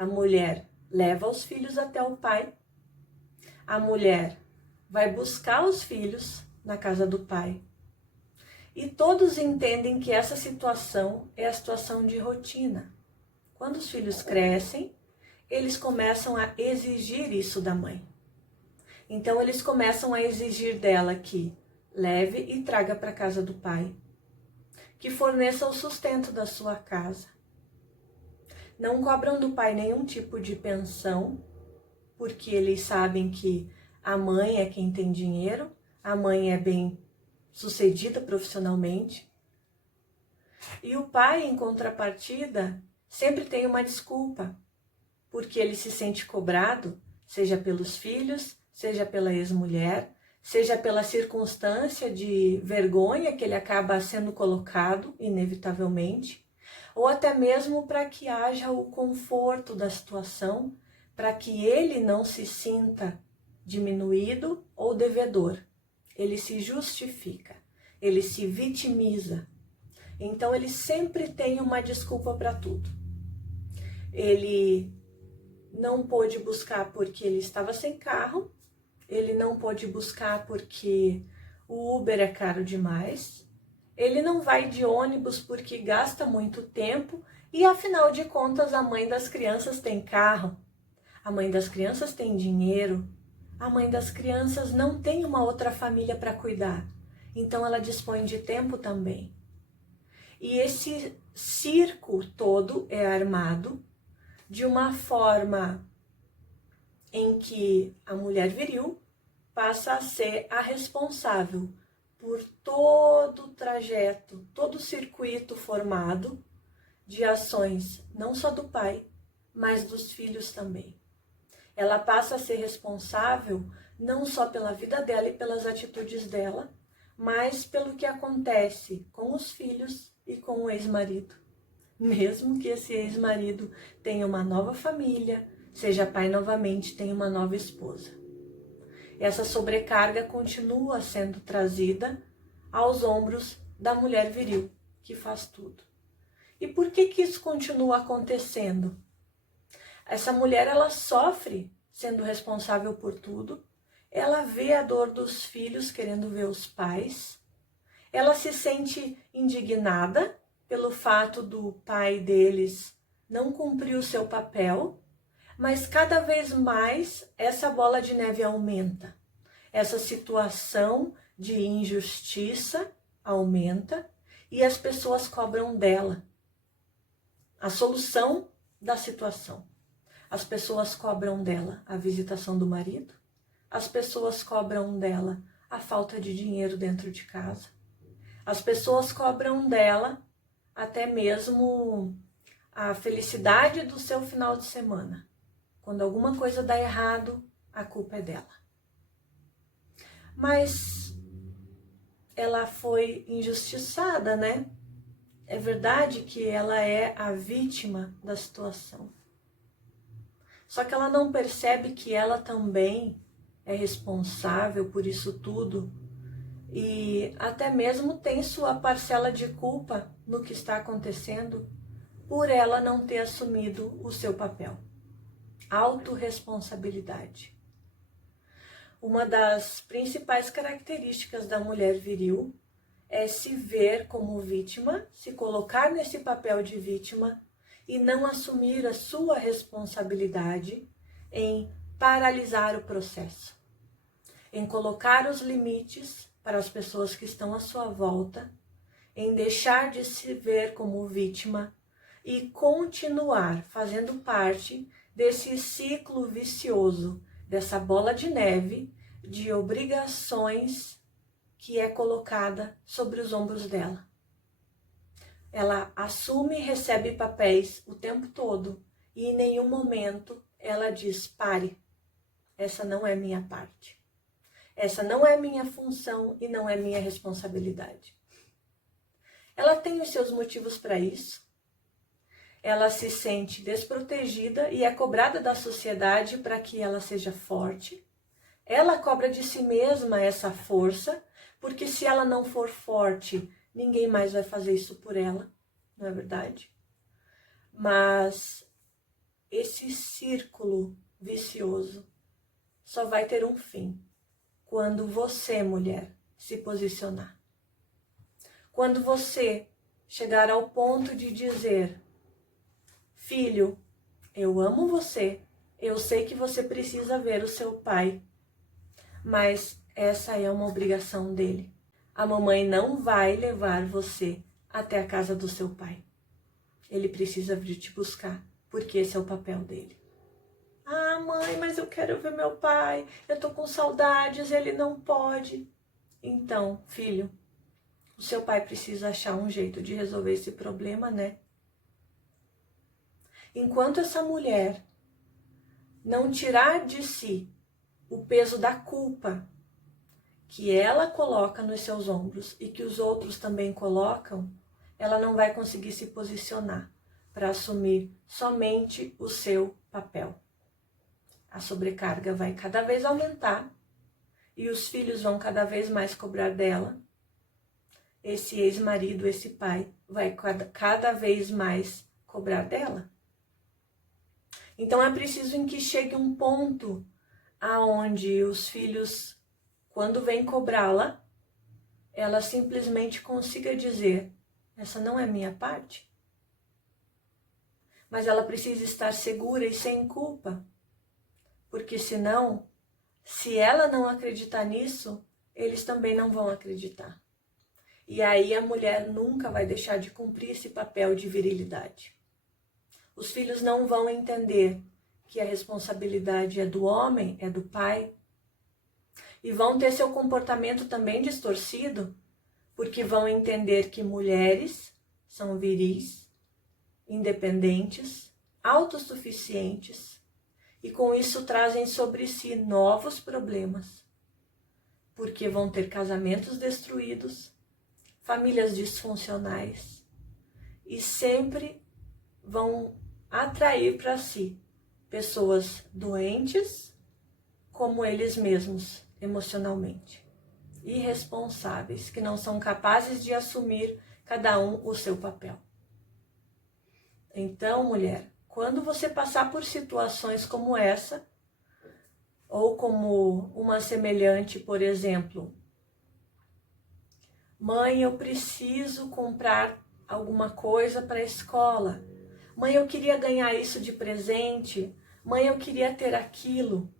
A mulher leva os filhos até o pai. A mulher vai buscar os filhos na casa do pai. E todos entendem que essa situação é a situação de rotina. Quando os filhos crescem, eles começam a exigir isso da mãe. Então eles começam a exigir dela que leve e traga para a casa do pai, que forneça o sustento da sua casa. Não cobram do pai nenhum tipo de pensão, porque eles sabem que a mãe é quem tem dinheiro, a mãe é bem sucedida profissionalmente. E o pai, em contrapartida, sempre tem uma desculpa, porque ele se sente cobrado, seja pelos filhos, seja pela ex-mulher, seja pela circunstância de vergonha que ele acaba sendo colocado, inevitavelmente, ou até mesmo para que haja o conforto da situação, para que ele não se sinta diminuído ou devedor. Ele se justifica, ele se vitimiza. Então ele sempre tem uma desculpa para tudo. Ele não pôde buscar porque ele estava sem carro, ele não pôde buscar porque o Uber é caro demais, ele não vai de ônibus porque gasta muito tempo e, afinal de contas, a mãe das crianças tem carro, a mãe das crianças tem dinheiro, a mãe das crianças não tem uma outra família para cuidar, então ela dispõe de tempo também. E esse circo todo é armado de uma forma em que a mulher viril passa a ser a responsável por todo o trajeto, todo o circuito formado de ações, não só do pai, mas dos filhos também. Ela passa a ser responsável não só pela vida dela e pelas atitudes dela, mas pelo que acontece com os filhos e com o ex-marido. Mesmo que esse ex-marido tenha uma nova família, seja pai novamente, tenha uma nova esposa. Essa sobrecarga continua sendo trazida aos ombros da mulher viril, que faz tudo. E por que isso continua acontecendo? Essa mulher, ela sofre sendo responsável por tudo, ela vê a dor dos filhos querendo ver os pais, ela se sente indignada pelo fato do pai deles não cumprir o seu papel, mas cada vez mais essa bola de neve aumenta. Essa situação de injustiça aumenta e as pessoas cobram dela a solução da situação. As pessoas cobram dela a visitação do marido, as pessoas cobram dela a falta de dinheiro dentro de casa, as pessoas cobram dela até mesmo a felicidade do seu final de semana. Quando alguma coisa dá errado, a culpa é dela. Mas ela foi injustiçada, né? É verdade que ela é a vítima da situação. Só que ela não percebe que ela também é responsável por isso tudo e até mesmo tem sua parcela de culpa no que está acontecendo por ela não ter assumido o seu papel. Autorresponsabilidade. Uma das principais características da mulher viril é se ver como vítima, se colocar nesse papel de vítima e não assumir a sua responsabilidade em paralisar o processo, em colocar os limites para as pessoas que estão à sua volta, em deixar de se ver como vítima e continuar fazendo parte desse ciclo vicioso, dessa bola de neve de obrigações que é colocada sobre os ombros dela. Ela assume e recebe papéis o tempo todo e em nenhum momento ela diz: pare, essa não é minha parte. Essa não é minha função e não é minha responsabilidade. Ela tem os seus motivos para isso. Ela se sente desprotegida e é cobrada da sociedade para que ela seja forte. Ela cobra de si mesma essa força, porque se ela não for forte, ninguém mais vai fazer isso por ela, não é verdade? Mas esse círculo vicioso só vai ter um fim quando você, mulher, se posicionar. Quando você chegar ao ponto de dizer: filho, eu amo você, eu sei que você precisa ver o seu pai, mas essa é uma obrigação dele. A mamãe não vai levar você até a casa do seu pai. Ele precisa vir te buscar, porque esse é o papel dele. Ah, mãe, mas eu quero ver meu pai, eu tô com saudades, ele não pode. Então, filho, o seu pai precisa achar um jeito de resolver esse problema, né? Enquanto essa mulher não tirar de si o peso da culpa que ela coloca nos seus ombros e que os outros também colocam, ela não vai conseguir se posicionar para assumir somente o seu papel. A sobrecarga vai cada vez aumentar e os filhos vão cada vez mais cobrar dela. Esse ex-marido, esse pai, vai cada vez mais cobrar dela. Então é preciso em que chegue um ponto aonde os filhos, quando vêm cobrá-la, ela simplesmente consiga dizer: essa não é minha parte. Mas ela precisa estar segura e sem culpa, porque senão, se ela não acreditar nisso, eles também não vão acreditar. E aí a mulher nunca vai deixar de cumprir esse papel de virilidade. Os filhos não vão entender que a responsabilidade é do homem, é do pai. E vão ter seu comportamento também distorcido, porque vão entender que mulheres são viris, independentes, autossuficientes, e com isso trazem sobre si novos problemas, porque vão ter casamentos destruídos, famílias disfuncionais, e sempre vão atrair para si pessoas doentes, como eles mesmos emocionalmente, irresponsáveis, que não são capazes de assumir cada um o seu papel. Então, mulher, quando você passar por situações como essa, ou como uma semelhante, por exemplo: mãe, eu preciso comprar alguma coisa para a escola. Mãe, eu queria ganhar isso de presente. Mãe, eu queria ter aquilo.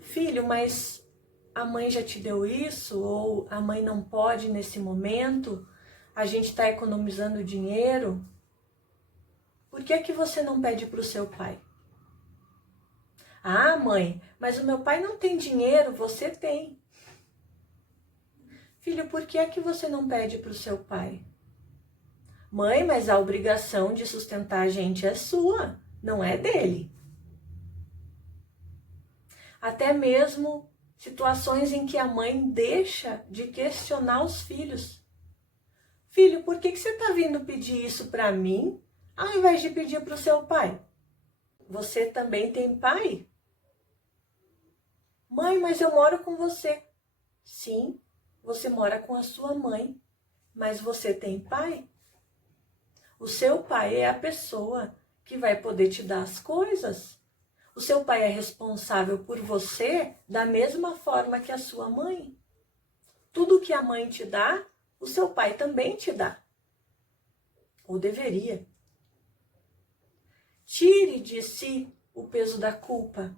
Filho, mas a mãe já te deu isso? Ou a mãe não pode nesse momento? A gente está economizando dinheiro? Por que que você não pede para o seu pai? Ah, mãe, mas o meu pai não tem dinheiro, você tem. Filho, por que é que você não pede para o seu pai? Mãe, mas a obrigação de sustentar a gente é sua, não é dele. Até mesmo situações em que a mãe deixa de questionar os filhos. Filho, por que você está vindo pedir isso para mim, ao invés de pedir para o seu pai? Você também tem pai? Mãe, mas eu moro com você. Sim, você mora com a sua mãe, mas você tem pai? O seu pai é a pessoa que vai poder te dar as coisas. O seu pai é responsável por você da mesma forma que a sua mãe. Tudo que a mãe te dá, o seu pai também te dá. Ou deveria. Tire de si o peso da culpa,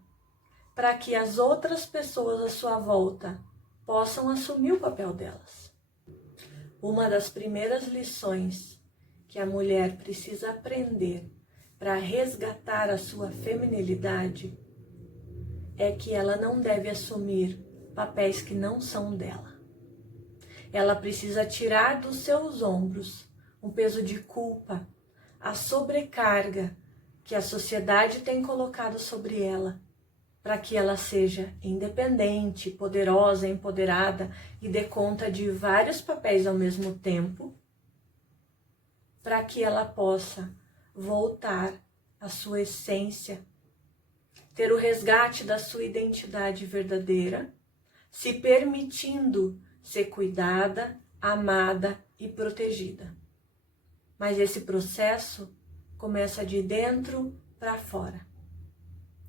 para que as outras pessoas à sua volta possam assumir o papel delas. Uma das primeiras lições que a mulher precisa aprender para resgatar a sua feminilidade é que ela não deve assumir papéis que não são dela. Ela precisa tirar dos seus ombros um peso de culpa, a sobrecarga que a sociedade tem colocado sobre ela, para que ela seja independente, poderosa, empoderada e dê conta de vários papéis ao mesmo tempo, para que ela possa voltar à sua essência, ter o resgate da sua identidade verdadeira, se permitindo ser cuidada, amada e protegida. Mas esse processo começa de dentro para fora.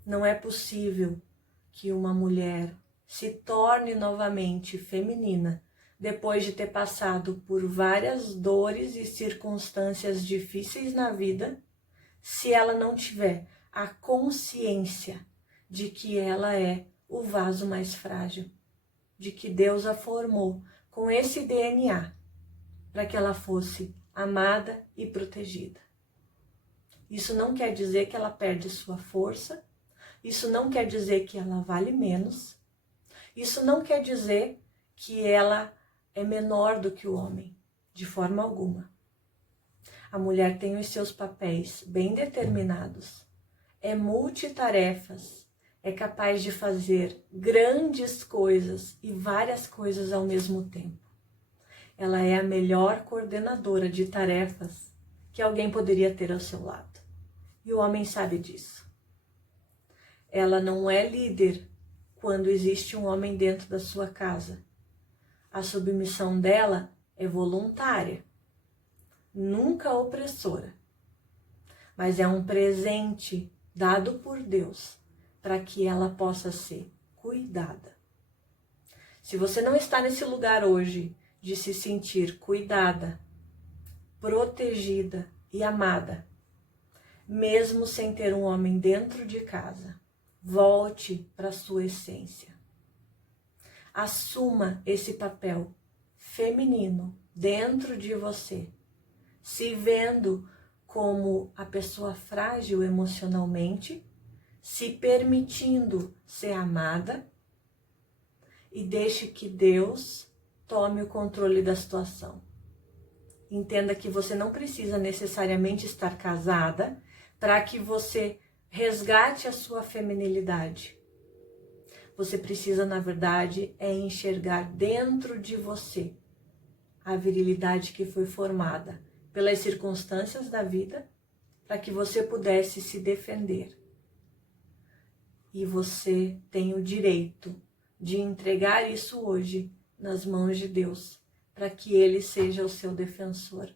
Não é possível que uma mulher se torne novamente feminina depois de ter passado por várias dores e circunstâncias difíceis na vida, se ela não tiver a consciência de que ela é o vaso mais frágil, de que Deus a formou com esse DNA para que ela fosse amada e protegida. Isso não quer dizer que ela perde sua força, isso não quer dizer que ela vale menos, isso não quer dizer que ela é menor do que o homem, de forma alguma. A mulher tem os seus papéis bem determinados, é multitarefas, é capaz de fazer grandes coisas e várias coisas ao mesmo tempo. Ela é a melhor coordenadora de tarefas que alguém poderia ter ao seu lado. E o homem sabe disso. Ela não é líder quando existe um homem dentro da sua casa. A submissão dela é voluntária, nunca opressora. Mas é um presente dado por Deus para que ela possa ser cuidada. Se você não está nesse lugar hoje de se sentir cuidada, protegida e amada, mesmo sem ter um homem dentro de casa, volte para a sua essência. Assuma esse papel feminino dentro de você, se vendo como a pessoa frágil emocionalmente, se permitindo ser amada e deixe que Deus tome o controle da situação. Entenda que você não precisa necessariamente estar casada para que você resgate a sua feminilidade. Você precisa, na verdade, enxergar dentro de você a virilidade que foi formada pelas circunstâncias da vida para que você pudesse se defender. E você tem o direito de entregar isso hoje nas mãos de Deus, para que Ele seja o seu defensor.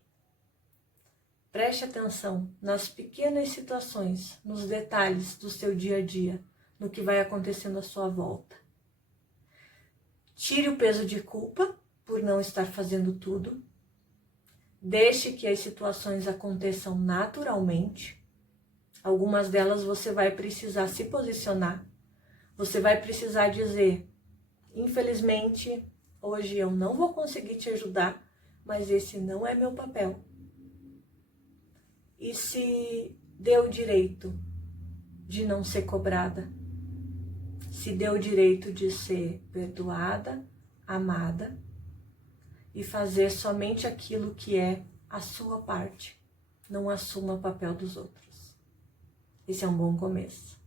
Preste atenção nas pequenas situações, nos detalhes do seu dia a dia, no que vai acontecendo à sua volta. Tire o peso de culpa por não estar fazendo tudo. Deixe que as situações aconteçam naturalmente. Algumas delas você vai precisar se posicionar. Você vai precisar dizer, infelizmente, hoje eu não vou conseguir te ajudar, mas esse não é meu papel. E se dê o direito de não ser cobrada, se dê o direito de ser perdoada, amada e fazer somente aquilo que é a sua parte. Não assuma o papel dos outros. Esse é um bom começo.